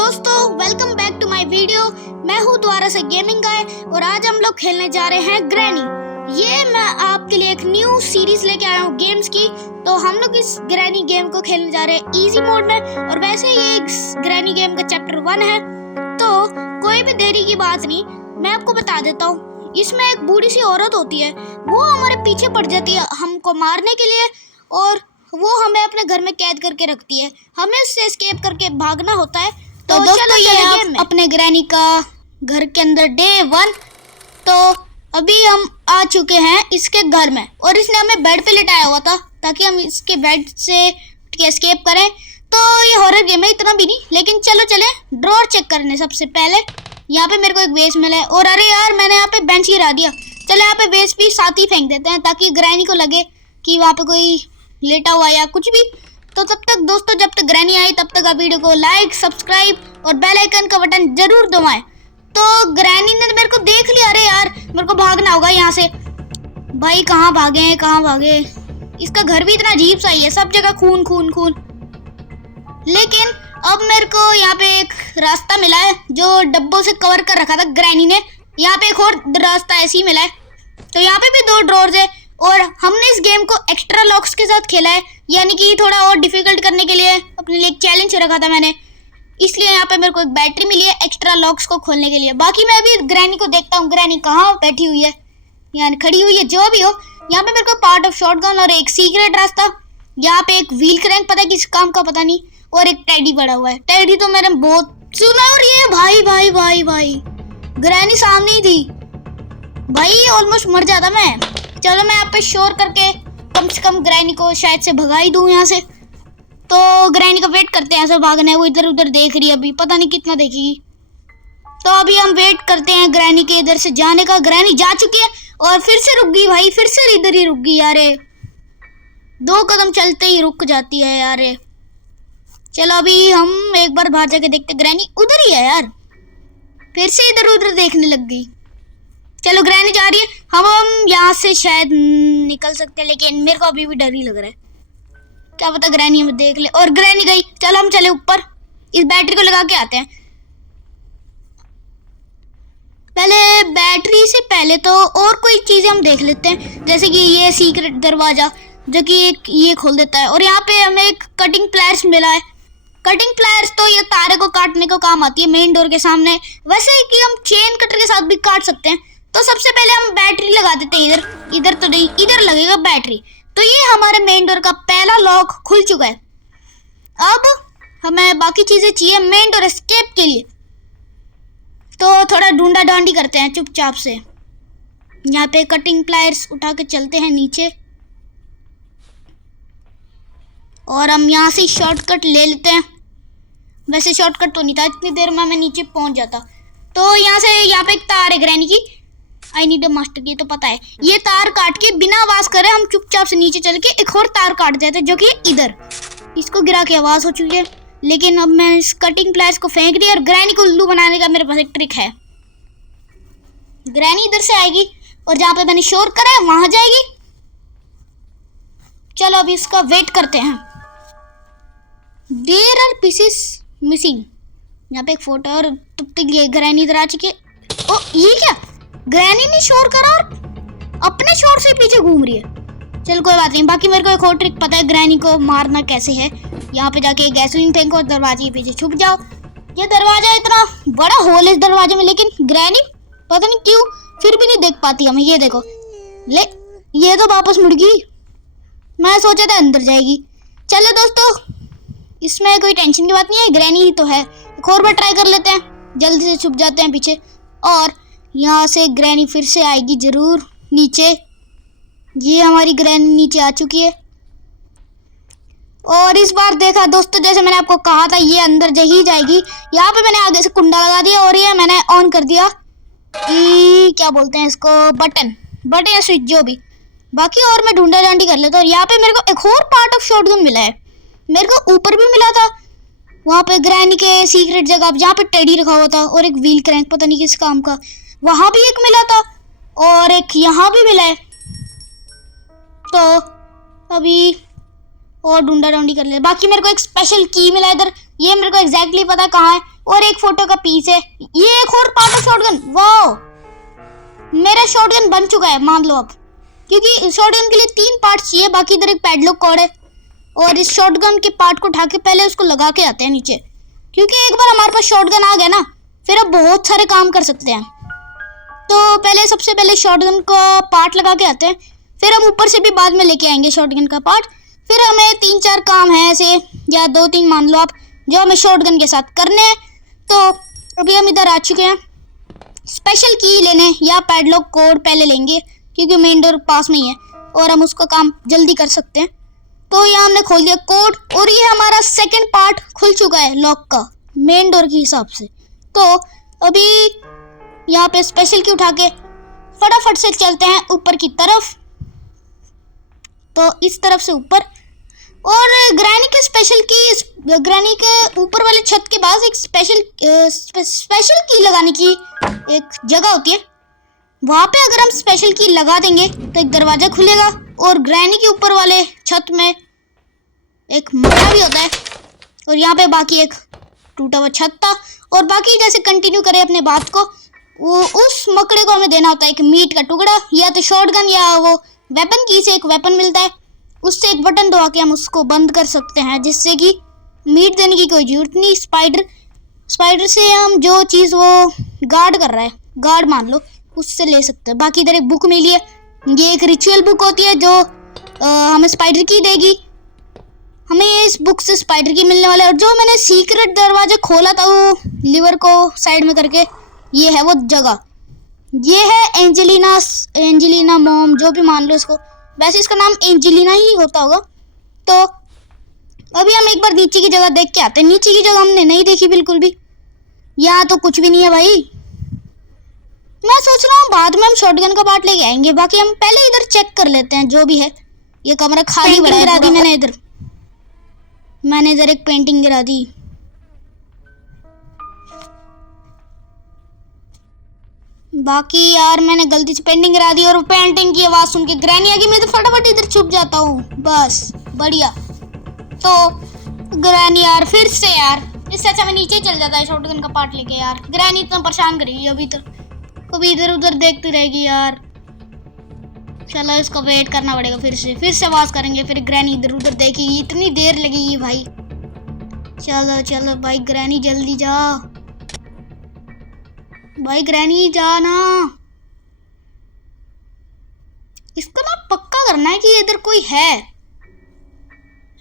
दोस्तों welcome back to my video. मैं हूँ द्वारा से गेमिंग गाय और आज हम लोग खेलने जा रहे हैं ग्रैनी। ये मैं आपके लिए एक न्यू सीरीज लेके आया हूँ गेम्स की। तो हम लोग इस ग्रैनी गेम को खेलने जा रहे हैं इजी मोड में और वैसे ये एक ग्रैनी गेम का चैप्टर 1 है। तो कोई भी देरी की बात नहीं, मैं आपको बता देता हूँ। इसमें एक बूढ़ी सी औरत होती है, वो हमारे पीछे पड़ जाती है हमको मारने के लिए और वो हमें अपने घर में कैद करके रखती है। हमें उससे एस्केप करके भागना होता है। तो दोस्तों ये अपने ग्रैनी का घर के अंदर डे 1। तो अभी हम आ चुके हैं इसके घर में और इसने हमें बेड पे लिटाया हुआ था ताकि हम इसके बेड से एस्केप करें। तो ये हॉरर गेम है, इतना भी नहीं, लेकिन चलो चले ड्रॉर चेक करने। सबसे पहले यहाँ पे मेरे को एक वेस्ट मिला है और अरे यार मैंने यहाँ पे बेंच गिरा दिया। चलो यहाँ पे वेस्ट भी साथ ही फेंक देते हैं ताकि ग्रैनी को लगे कि वहाँ पे कोई लेटा हुआ या कुछ भी। तो तब तक दोस्तों, जब तक ग्रैनी आई तब तक आप वीडियो को लाइक, सब्सक्राइब और बेल आइकन का बटन जरूर दबाएं। तो ग्रैनी ने मेरे को देख लिया। अरे यार मेरे को भागना होगा यहाँ से। भाई कहाँ भागे कहाँ भागे। इसका घर भी इतना अजीब सा ही है, सब जगह खून खून खून। लेकिन अब मेरे को यहाँ पे एक रास्ता मिला है जो डब्बों से कवर कर रखा था ग्रैनी ने। यहाँ पे एक और रास्ता ऐसे ही मिला है। तो यहाँ पे भी 2 ड्रॉर्स है और हमने इस गेम को एक्स्ट्रा लॉक्स के साथ खेला है, यानी कि थोड़ा और डिफिकल्ट करने के लिए अपने लिए एक चैलेंज रखा था मैंने। इसलिए यहाँ पे मेरे को एक बैटरी मिली है एक्स्ट्रा लॉक्स को खोलने के लिए। बाकी मैं अभी ग्रैनी को देखता हूँ, ग्रैनी कहाँ बैठी हुई है, यानी खड़ी हुई है, जो भी हो। यहाँ पे मेरे को पार्ट ऑफ शॉटगन और एक सीक्रेट रास्ता, यहाँ पे एक व्हील क्रैंक पता है किस काम का पता नहीं, और एक टेडी पड़ा हुआ है। टेडी तो मैंने बहुत सुना। और ये भाई भाई भाई भाई ग्रैनी सामने ही थी भाई, ऑलमोस्ट मर जाता मैं। चलो मैं यहाँ पे शोर करके कम से कम ग्रैनी को शायद से भगा ही दूं यहाँ से। तो ग्रैनी का वेट करते हैं, ऐसा भागना है, वो इधर उधर देख रही है, अभी पता नहीं कितना देखेगी। तो अभी हम वेट करते हैं ग्रैनी के इधर से जाने का। ग्रैनी जा चुकी है और फिर से रुक गई भाई, फिर से इधर ही रुक गई यार। 2 कदम चलते ही रुक जाती है यार। चलो अभी हम एक बार बाहर जाके देखते। ग्रैनी उधर ही है यार, फिर से इधर उधर देखने लग गई। चलो ग्रैनी जा रही है, हम यहाँ से शायद निकल सकते हैं, लेकिन मेरे को अभी भी डर ही लग रहा है। क्या पता ग्रैनी हमें देख ले। और ग्रैनी गई। चलो हम चले ऊपर, इस बैटरी को लगा के आते हैं। पहले बैटरी से पहले तो और कोई चीजें हम देख लेते हैं, जैसे कि ये सीक्रेट दरवाजा जो कि एक ये खोल देता है। और यहाँ पे हमें एक कटिंग प्लायर्स मिला है। कटिंग प्लायर्स तो ये तारे को काटने को काम आती है मेन डोर के सामने, वैसे ही कि हम चेन कटर के साथ भी काट सकते हैं। तो सबसे पहले हम बैटरी लगा देते हैं इधर। इधर तो नहीं, इधर लगेगा बैटरी। तो ये हमारे मेन डोर का पहला लॉक खुल चुका है। अब हमें बाकी चीजें चाहिए मेन डोर एस्केप के लिए। तो थोड़ा ढूंढा ढांडी करते हैं चुपचाप से। यहाँ पे कटिंग प्लायर्स उठा के चलते हैं नीचे और हम यहाँ से शॉर्टकट ले लेते हैं। वैसे शॉर्टकट तो नहीं था, इतनी देर में मैं नीचे पहुंच जाता। तो यहाँ पे एक तार है ग्रैनी की। आई नीड अ मास्टर की, तो पता है ये तार काट के बिना आवाज करे हम चुपचाप से नीचे चल के एक और तार काट देते हैं जो कि इधर। इसको गिरा के आवाज हो चुकी है, लेकिन अब मैं इस कटिंग प्लायर्स को फेंक दिया और ग्रैनी को उल्लू बनाने का मेरे पास एक ट्रिक है। ग्रैनी इधर से आएगी और जहां पे मैंने शोर करा है वहां जाएगी। चलो अभी इसका वेट करते हैं। There are pieces missing. यहाँ पे एक फोटो और तब तक ये ग्रैनी इधर आ चुकी है। ओ ये क्या, ग्रैनी ने शोर करा और अपने शोर से पीछे घूम रही है। चल कोई बात नहीं। बाकी मेरे को एक और ट्रिक पता है ग्रैनी को मारना कैसे है। यहाँ पे जाके गैसोलीन फेंको और दरवाजे के पीछे छुप जाओ। ये दरवाजा इतना बड़ा होल है इस दरवाजे में, लेकिन ग्रैनी पता नहीं क्यों फिर भी नहीं देख पाती हमें। ये देखो ले, ये तो वापस मुड़ गई। मैं सोचा था अंदर जाएगी। चलो दोस्तों, इसमें कोई टेंशन की बात नहीं है, ग्रैनी ही तो है। एक और बार ट्राई कर लेते हैं, जल्दी से छुप जाते हैं पीछे। और यहाँ से ग्रैनी फिर से आएगी जरूर नीचे। ये हमारी ग्रैनी नीचे आ चुकी है और इस बार देखा दोस्तों, जैसे मैंने आपको कहा था ये अंदर ही जाएगी। यहाँ पे मैंने आगे से कुंडा लगा दिया और ये मैंने ऑन कर दिया क्या बोलते हैं इसको, बटन या स्विच जो भी। बाकी और मैं ढूंढा ढांडी कर लेता हूँ। और यहाँ पे मेरे को एक और पार्ट ऑफ शॉटगन मिला है। मेरे को ऊपर भी मिला था वहाँ पे ग्रैनी के सीक्रेट जगह जहाँ पे टेडी रखा हुआ था, और एक व्हील क्रैंक पता नहीं किस काम का, वहां भी एक मिला था और एक यहाँ भी मिला है। तो अभी और ढूंढा ढूंढी कर ले। बाकी मेरे को एक स्पेशल की मिला इधर, ये मेरे को एग्जैक्टली पता कहाँ है, और एक फोटो का पीस है। ये एक और पार्ट है शॉटगन। वाओ, मेरा शॉटगन बन चुका है मान लो अब, क्योंकि शॉटगन के लिए 3 पार्ट चाहिए। बाकी इधर एक पैडलॉक कोड है, और इस शॉटगन के पार्ट को उठा के पहले उसको लगा के आते हैं नीचे, क्योंकि एक बार हमारे पास शॉटगन आ गया ना फिर अब बहुत सारे काम कर सकते हैं। तो पहले सबसे पहले शॉटगन का पार्ट लगा के आते हैं, फिर हम ऊपर से भी बाद में लेके आएंगे शॉटगन का पार्ट। फिर हमें 3-4 काम है ऐसे, या 2-3 मान लो आप, जो हमें शॉटगन के साथ करने हैं। तो अभी हम इधर आ चुके हैं स्पेशल की लेने, या पैडलॉक कोड पहले लेंगे क्योंकि मेन डोर पास में ही है और हम उसका काम जल्दी कर सकते हैं। तो यहाँ हमने खोल दिया कोड, और ये हमारा सेकंड पार्ट खुल चुका है लॉक का मेन डोर के हिसाब से। तो अभी यहाँ पे स्पेशल की उठा के फटाफट से चलते हैं ऊपर की तरफ। तो इस तरफ से ऊपर, और ग्रैनी के स्पेशल की, ग्रैनी के ऊपर वाले छत के पास एक स्पेशल की लगाने की एक जगह होती है। वहाँ पे अगर हम स्पेशल की लगा देंगे तो एक दरवाजा खुलेगा, और ग्रैनी के ऊपर वाले छत में एक मकड़ा भी होता है, और यहाँ पे बाकी एक टूटा हुआ छत था। और बाकी जैसे कंटिन्यू करें अपने बात को, वो उस मकड़े को हमें देना होता है एक मीट का टुकड़ा, या तो शॉटगन या वो वेपन की से एक वेपन मिलता है, उससे एक बटन दबा के हम उसको बंद कर सकते हैं, जिससे कि मीट देने की कोई जरूरत नहीं। स्पाइडर से हम जो चीज़ वो गार्ड कर रहा है, गार्ड मान लो, उससे ले सकते हैं। बाकी इधर एक बुक मिली है, ये एक रिचुअल बुक होती है जो हमें स्पाइडर की देगी। हमें इस बुक से स्पाइडर की मिलने वाला है। और जो मैंने सीक्रेट दरवाजा खोला था वो लीवर को साइड में करके, ये है वो जगह, ये है एंजेलिना मॉम, जो भी मान लो इसको, वैसे इसका नाम एंजेलिना ही होता होगा। तो अभी हम एक बार नीचे की जगह देख के आते हैं। नीचे की जगह हमने नहीं देखी बिल्कुल भी, यहाँ तो कुछ भी नहीं है भाई। मैं सोच रहा हूँ बाद में हम शॉटगन का पार्ट लेके आएंगे। बाकी हम पहले इधर चेक कर लेते हैं जो भी है। ये कमरा खाली पड़ा है, गिरा दी मैंने इधर एक पेंटिंग गिरा दी। बाकी यार मैंने गलती से पेंटिंग गिरा दी, और पेंटिंग की आवाज सुन के ग्रैनी आ गई। मैं तो फटाफट इधर छुप जाता हूँ, बस बढ़िया। तो ग्रैनी यार फिर से यार, इससे अच्छा मैं नीचे चल जाता है शॉटगन का पार्ट लेके। यार ग्रैनी इतना परेशान करेगी अभी तो, कभी इधर उधर देखती रहेगी यार। चलो इसको वेट करना पड़ेगा, फिर से आवाज करेंगे, फिर ग्रैनी इधर उधर देखेगी, इतनी देर लगेगी भाई। चलो चलो भाई ग्रैनी जल्दी जा, भाई ग्रैनी जाना। इसको ना पक्का करना है कि इधर कोई है,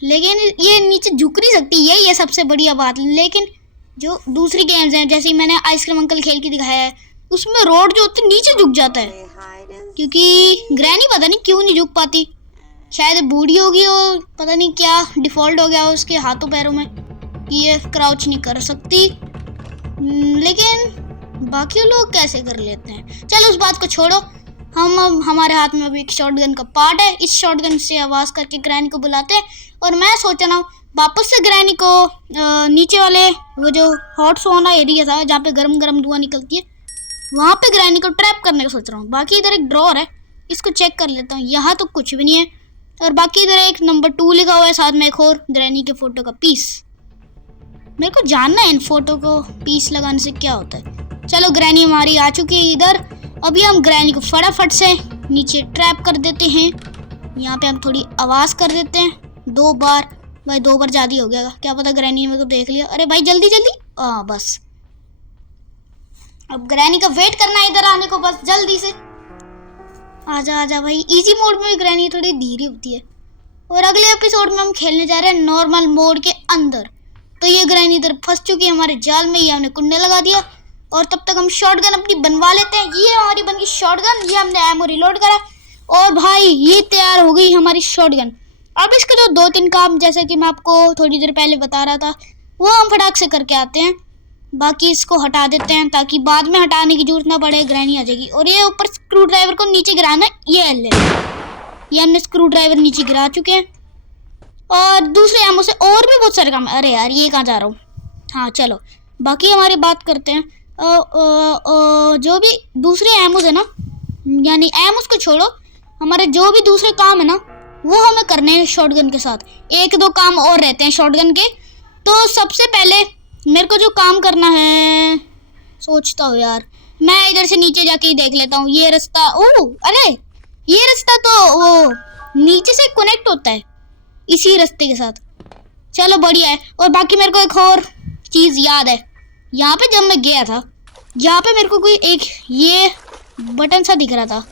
लेकिन ये नीचे झुक नहीं सकती, यही है सबसे बढ़िया बात। लेकिन जो दूसरी गेम्स हैं, जैसे मैंने आइसक्रीम अंकल खेल के दिखाया है, उसमें रोड जो होती है नीचे झुक जाता है, क्योंकि ग्रैनी पता नहीं क्यों नहीं झुक पाती। शायद बूढ़ी होगी और पता नहीं क्या डिफॉल्ट हो गया उसके हाथों पैरों में कि ये क्राउच नहीं कर सकती। लेकिन बाकी लोग कैसे कर लेते हैं। चलो उस बात को छोड़ो, हमारे हाथ में अभी एक शॉटगन का पार्ट है। इस शॉटगन से आवाज़ करके ग्रैनी को बुलाते हैं। और मैं सोच रहा हूँ वापस से ग्रैनी को नीचे वाले वो जो हॉट सोना एरिया था जहाँ पे गरम गरम धुआं निकलती है, वहाँ पे ग्रैनी को ट्रैप करने का सोच रहा हूँ। बाकी इधर एक ड्रॉर है, इसको चेक कर लेता हूँ। यहाँ तो कुछ भी नहीं है। और बाकी इधर एक नंबर 2 लिखा हुआ है, साथ में एक और ग्रैनी के फोटो का पीस। मेरे को जानना है इन फोटो को पीस लगाने से क्या होता है। चलो ग्रैनी हमारी आ चुकी है इधर। अभी हम ग्रैनी को फटाफट से नीचे ट्रैप कर देते हैं। यहाँ पे हम थोड़ी आवाज़ कर देते हैं 2 बार। भाई 2 बार ज़्यादा हो गया, क्या पता ग्रैनी ने मेरे को देख लिया। अरे भाई जल्दी जल्दी, बस अब ग्रैनी का वेट करना है इधर आने को, बस जल्दी से आजा आजा भाई। इजी मोड में भी ग्रैनी थोड़ी धीरे होती है। और अगले एपिसोड में हम खेलने जा रहे हैं नॉर्मल मोड के अंदर। तो ये ग्रैनी इधर फंस चुकी है हमारे जाल में, ये हमने कुंडे लगा दिया। और तब तक हम शॉटगन अपनी बनवा लेते हैं। ये हमारी बन गई शॉटगन, ये हमने एमो रिलोड करा और भाई ये तैयार हो गई हमारी शॉटगन। अब इसके जो 2-3 काम जैसे कि मैं आपको थोड़ी देर पहले बता रहा था वो हम फटाक से करके आते हैं। बाकी इसको हटा देते हैं ताकि बाद में हटाने की जरूरत ना पड़े, ग्रैनी आ जाएगी। और ये ऊपर स्क्रू ड्राइवर को नीचे गिराना, ये हमने स्क्रू ड्राइवर नीचे गिरा चुके हैं। और दूसरे एमो से और भी बहुत सारे काम। अरे यार ये कहाँ जा रहा हूँ। हाँ चलो बाकी हमारी बात करते हैं। जो भी दूसरे एमोस है ना, यानी एमोस को छोड़ो, हमारे जो भी दूसरे काम है ना वो हमें करने हैं शॉटगन के साथ। एक दो काम और रहते हैं शॉटगन के। तो सबसे पहले मेरे को जो काम करना है, सोचता हूँ यार, मैं इधर से नीचे जाके ही देख लेता हूँ। ये रास्ता, ओह अरे ये रास्ता तो वो नीचे से कनेक्ट होता है इसी रास्ते के साथ। चलो बढ़िया है। और बाकी मेरे को एक और चीज़ याद है, यहाँ पे जब मैं गया था, यहाँ पे मेरे को कोई एक ये बटन सा दिख रहा था,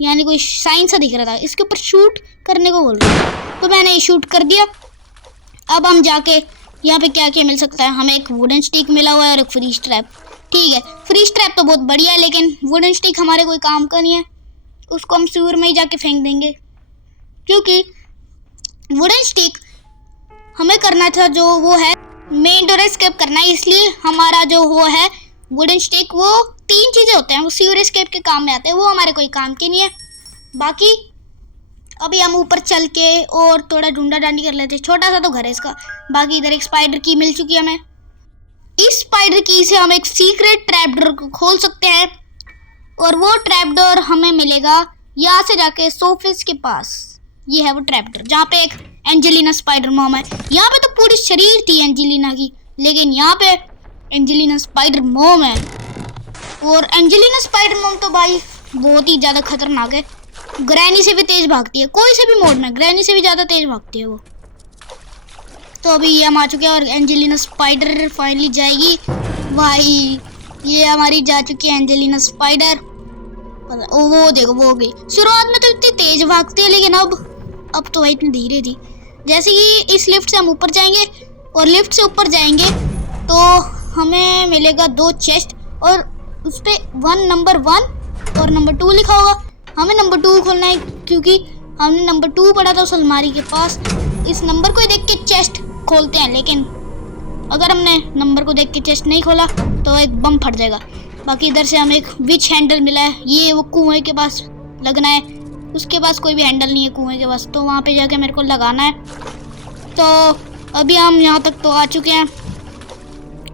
यानी कोई साइन सा दिख रहा था, इसके ऊपर शूट करने को बोल रहा था। तो मैंने ये शूट कर दिया। अब हम जाके यहाँ पे क्या क्या मिल सकता है, हमें एक वुडन स्टिक मिला हुआ है और एक फ्रीज ट्रैप। ठीक है, फ्रीज ट्रैप तो बहुत बढ़िया है, लेकिन वुडन स्टिक हमारे कोई काम का नहीं है, उसको हम सीवर में ही जाके फेंक देंगे। क्योंकि वुडन स्टिक हमें करना था जो वो है मेन डोर एस्केप करना है, इसलिए हमारा जो वो है वुडन स्टिक, वो 3 चीज़ें होते हैं, वो सीवर एस्केप के काम में आते हैं, वो हमारे कोई काम के नहीं है। बाकी अभी हम ऊपर चल के और थोड़ा ढूंढा डांडी कर लेते हैं, छोटा सा तो घर है इसका। बाकी इधर एक स्पाइडर की मिल चुकी है हमें। इस स्पाइडर की से हम एक सीक्रेट ट्रैप डोर को खोल सकते हैं, और वो ट्रैप डोर हमें मिलेगा यहाँ से जाके सोफिस के पास। ये है वो ट्रैप डोर जहाँ पे एक एंजेलिना स्पाइडर मॉम है। यहाँ पे तो पूरी शरीर थी एंजेलिना की, लेकिन यहाँ पे एंजेलिना स्पाइडर मॉम है। और एंजेलिना स्पाइडर मॉम तो भाई बहुत ही ज़्यादा खतरनाक है, ग्रैनी से भी तेज भागती है, कोई से भी मोड में ग्रैनी से भी ज़्यादा तेज भागती है वो। तो अभी ये हम आ चुके हैं और एंजेलिना स्पाइडर फाइनली जाएगी भाई। ये हमारी जा चुकी है एंजेलिना स्पाइडर। वो देखो वो हो गई। शुरुआत में तो इतनी तेज भागती है, लेकिन अब तो भाई इतनी धीरे थी। जैसे कि इस लिफ्ट से हम ऊपर जाएंगे और लिफ्ट से ऊपर जाएंगे तो हमें मिलेगा 2 चेस्ट, और उस पर नंबर 1 और नंबर 2 लिखा होगा। हमें नंबर 2 खोलना है, क्योंकि हमने नंबर 2 पढ़ा था उस अलमारी के पास। इस नंबर को ही देख के चेस्ट खोलते हैं, लेकिन अगर हमने नंबर को देख के चेस्ट नहीं खोला तो एक बम फट जाएगा। बाकी इधर से हमें एक विच हैंडल मिला है, ये वो कुएं के पास लगना है। उसके पास कोई भी हैंडल नहीं है कुएं के पास, तो वहाँ पे जाके मेरे को लगाना है। तो अभी हम यहाँ तक तो आ चुके हैं।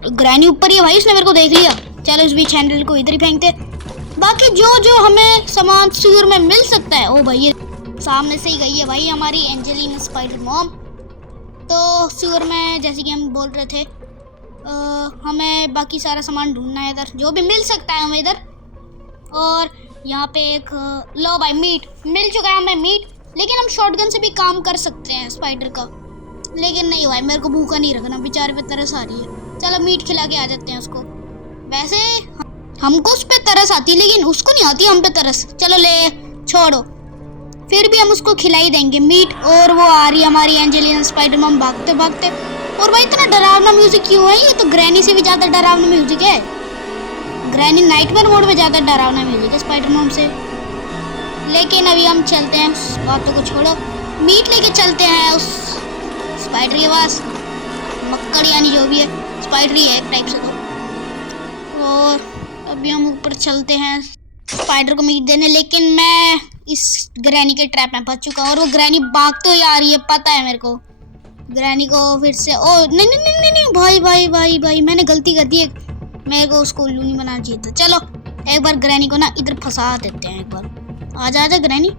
ग्रैनी ऊपर ही है भाई, उसने मेरे को देख लिया। चलो इस विच हैंडल को इधर ही फेंकते। बाकी जो जो हमें सामान सीवर में मिल सकता है, ओ भाई ये सामने से ही गई है भाई हमारी एंजेलिना स्पाइडर मॉम। तो सीवर में जैसे कि हम बोल रहे थे, हमें बाकी सारा सामान ढूंढना है इधर, जो भी मिल सकता है हमें इधर। और यहाँ पे एक लो भाई मीट मिल चुका है हमें मीट, लेकिन हम शॉटगन से भी काम कर सकते हैं स्पाइडर का। लेकिन नहीं भाई, मेरे को भूखा नहीं रखना, बेचारे पे तरस आ रही है। चलो मीट खिला के आ जाते हैं उसको। वैसे हमको उस पर तरस आती है, लेकिन उसको नहीं आती हम पे तरस। चलो ले छोड़ो, फिर भी हम उसको खिला ही देंगे मीट। और वो आ रही है हमारी एंजेलिना स्पाइडर मॉम भागते भागते। और भाई इतना डरावना म्यूजिक क्यों है? ये तो ग्रैनी से भी ज़्यादा डरावना म्यूजिक है। ग्रैनी नाइटमेयर मोड में ज़्यादा डरावना म्यूजिक है स्पाइडर मॉम से। लेकिन अभी हम चलते हैं, उस बातों को छोड़ो, मीट लेके चलते हैं उस स्पाइडर के पास। मक्कड़ यानी जो भी है, स्पाइडर ही है एक टाइप से तो। और अभी हम ऊपर चलते हैं स्पाइडर को मीट देने, लेकिन मैं इस ग्रैनी के ट्रैप में फंस चुका हूँ। और वो ग्रैनी भागते हुए आ रही है, पता है मेरे को। ग्रैनी को फिर से, ओ नहीं नहीं नहीं नहीं भाई भाई भाई भाई, मैंने गलती कर दी है। मेरे को उसको उल्लू नहीं बनाना चाहिए था। चलो एक बार ग्रैनी को ना इधर फंसा देते हैं, एक बार आ जा ग्रैनी।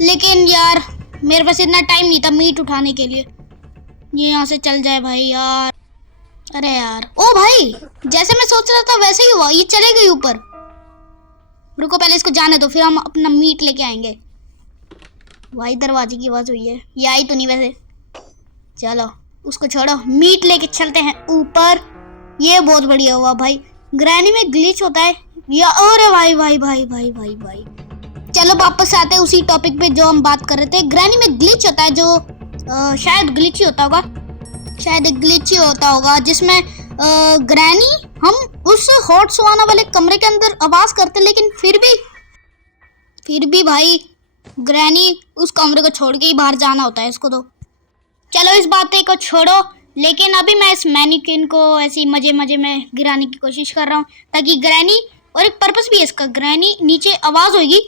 लेकिन यार मेरे पास इतना टाइम नहीं था मीट उठाने के लिए। ये यहाँ से चल जाए भाई यार। अरे यार, ओ भाई जैसे मैं सोच रहा था वैसे ही हुआ, ये चले गई ऊपर। रुको पहले इसको जाने दो, फिर हम अपना मीट लेके आएंगे। भाई दरवाजे की आवाज हुई है, ये आई तो नहीं वैसे। चलो उसको छोड़ो, मीट लेके चलते हैं ऊपर। ये बहुत बढ़िया हुआ भाई। ग्रैनी में ग्लिच होता है या, अरे भाई भाई भाई भाई भाई भाई। चलो वापस आते हैं उसी टॉपिक पे जो हम बात कर रहे थे। ग्रैनी में ग्लिच होता है, जो शायद ग्लिच ही होता होगा, शायद एक ग्लिच ही होता होगा, जिसमें ग्रैनी हम उस हॉट सुहाना वाले कमरे के अंदर आवाज करते, लेकिन फिर भी भाई ग्रैनी उस कमरे को छोड़ के ही बाहर जाना होता है इसको। तो चलो इस बात को छोड़ो, लेकिन अभी मैं इस मैनिक्विन को ऐसे मजे मजे में गिराने की कोशिश कर रहा हूँ, ताकि ग्रैनी, और एक पर्पस भी है इसका, ग्रैनी नीचे आवाज होगी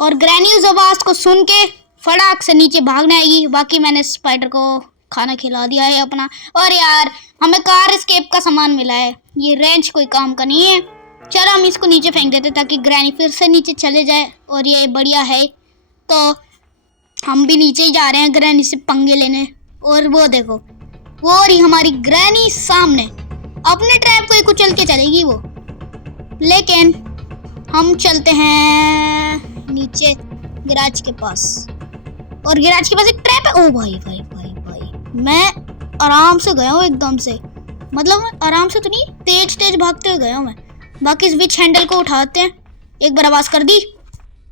और ग्रैनी उस आवाज को सुन के फटाक से नीचे भागने आएगी। बाकी मैंने स्पाइडर को खाना खिला दिया है अपना। और यार हमें कार एस्केप का सामान मिला है, ये रेंच कोई काम का नहीं है। चलो हम इसको नीचे फेंक देते ताकि ग्रैनी फिर से नीचे चले जाए, और ये बढ़िया है। तो हम भी नीचे ही जा रहे हैं ग्रैनी से पंगे लेने। और वो देखो, वो रही हमारी ग्रैनी सामने। अपने ट्रैप को ही कुचल के चलेगी वो। लेकिन हम चलते हैं नीचे गैराज के पास। और गैराज के पास एक ट्रैप है। ओ भाई भाई भाई भाई, मैं आराम से गया हूँ एकदम से। मतलब आराम से तो नहीं, तेज तेज भागते हुए गया हूँ मैं। बाकी इस विच हैंडल को उठाते हैं। एक बार आवाज कर दी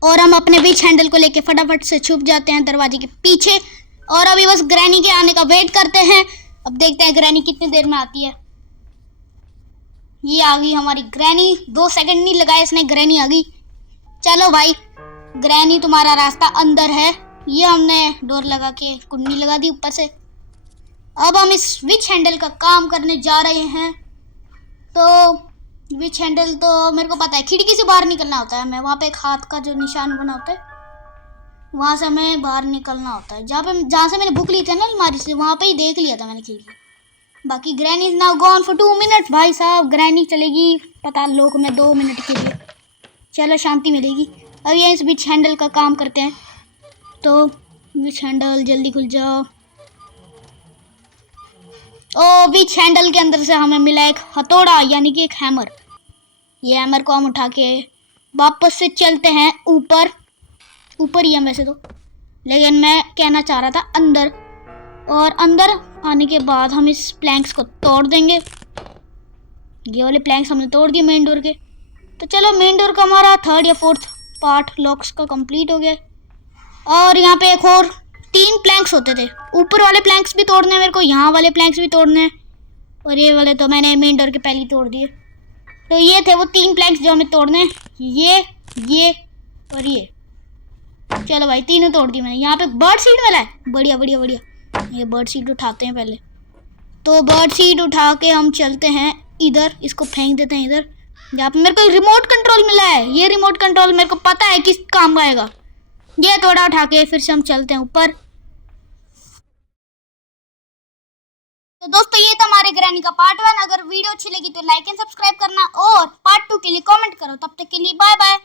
और हम अपने विच हैंडल को लेके फटाफट से छुप जाते हैं दरवाजे के पीछे। और अभी बस ग्रैनी के आने का वेट करते हैं। अब देखते हैं ग्रैनी कितनी देर में आती है। ये आ गई हमारी ग्रैनी। 2 सेकंड नहीं लगाए इसने, ग्रैनी आ गई। चलो भाई ग्रैनी, तुम्हारा रास्ता अंदर है। ये हमने डोर लगा के कुंडी लगा दी ऊपर से। अब हम इस विच हैंडल का काम करने जा रहे हैं। तो विच हैंडल तो मेरे को पता है, खिड़की से बाहर निकलना होता है। मैं वहाँ पे एक हाथ का जो निशान बना होता है, वहाँ से हमें बाहर निकलना होता है। जहाँ से मैंने बुक ली थी ना अलमारी से, वहाँ पे ही देख लिया था मैंने खिड़की। बाकी granny is now gone for 2 minute. भाई साहब ग्रैनी चलेगी पता लोक में 2 मिनट के लिए। चलो शांति मिलेगी। अब ये इस विच हैंडल का काम करते हैं। तो विच हैंडल जल्दी खुल जाओ। ओ विच हैंडल के अंदर से हमें मिला एक हथौड़ा, यानी कि एक हैमर। ये हैमर को हम उठा के वापस से चलते हैं ऊपर। ऊपर ही है वैसे तो, लेकिन मैं कहना चाह रहा था अंदर। और अंदर आने के बाद हम इस प्लैंक्स को तोड़ देंगे। ये वाले प्लैंक्स हमने तोड़ दिए मेन डोर के। तो चलो मेन डोर का हमारा 3rd या 4th पार्ट लॉक्स का कंप्लीट हो गया। और यहाँ पे एक और 3 प्लैंक्स होते थे। ऊपर वाले प्लैंक्स भी तोड़ने हैं मेरे को, यहाँ वाले प्लैंक्स भी तोड़ने हैं। और ये वाले तो मैंने मेन डोर के पहले ही तोड़ दिए। तो ये थे वो 3 प्लैंक्स जो हमें तोड़ने हैं। ये और ये। चलो भाई तीनों तोड़ दिए मैंने। यहाँ पे बर्ड सीड वाला है, बढ़िया बढ़िया बढ़िया। ये बर्ड सीड उठाते हैं पहले। तो बर्ड सीड उठा के हम चलते हैं इधर, इसको फेंक देते हैं इधर। यहाँ पे मेरे को रिमोट कंट्रोल मिला है। ये रिमोट कंट्रोल मेरे को पता है किस काम आएगा। ये थोड़ा उठा के फिर से हम चलते हैं ऊपर। तो दोस्तों ये था हमारे ग्रैनी का पार्ट 1। अगर वीडियो अच्छी लगी तो लाइक एंड सब्सक्राइब करना, और पार्ट 2 के लिए कमेंट करो। तब तक के लिए बाय बाय।